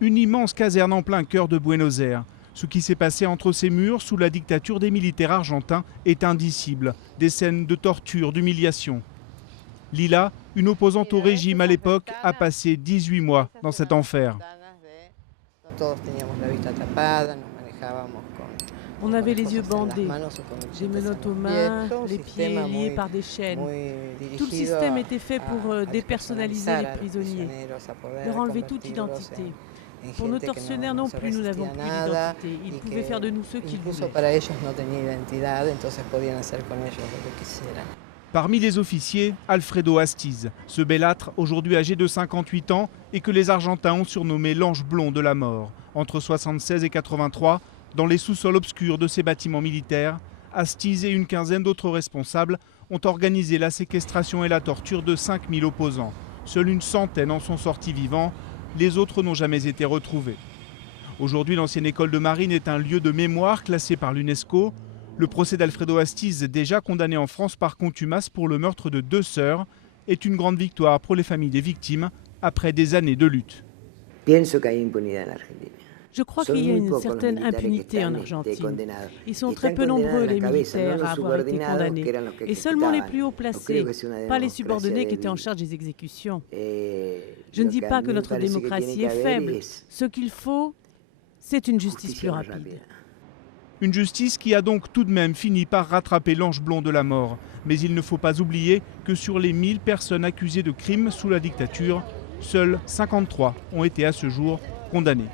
Une immense caserne en plein cœur de Buenos Aires. Ce qui s'est passé entre ces murs sous la dictature des militaires argentins est indicible. Des scènes de torture, d'humiliation. Lila, une opposante au régime à l'époque, a passé 18 mois dans cet enfer. On avait les yeux bandés, des menottes aux mains, les pieds liés par des chaînes. Tout le système était fait pour dépersonnaliser les prisonniers, leur enlever toute identité. Pour nos tortionnaires non plus, nous n'avons plus d'identité. Ils pouvaient faire de nous ce qu'ils voulaient. Parmi les officiers, Alfredo Astiz, ce bellâtre, aujourd'hui âgé de 58 ans et que les Argentins ont surnommé l'ange blond de la mort. Entre 76 et 83, dans les sous-sols obscurs de ces bâtiments militaires, Astiz et une quinzaine d'autres responsables ont organisé la séquestration et la torture de 5000 opposants. Seule une centaine en sont sortis vivants. Les autres n'ont jamais été retrouvés. Aujourd'hui, l'ancienne école de marine est un lieu de mémoire classé par l'UNESCO. Le procès d'Alfredo Astiz, déjà condamné en France par contumace pour le meurtre de 2 sœurs, est une grande victoire pour les familles des victimes après des années de lutte. Je crois qu'il y a une certaine impunité en Argentine. Ils sont très peu nombreux, les militaires, à avoir été condamnés. Et seulement les plus haut placés, pas les subordonnés qui étaient en charge des exécutions. Je ne dis pas que notre démocratie est faible. Ce qu'il faut, c'est une justice plus rapide. Une justice qui a donc tout de même fini par rattraper l'ange blond de la mort. Mais il ne faut pas oublier que sur les 1000 personnes accusées de crimes sous la dictature, seules 53 ont été à ce jour condamnées.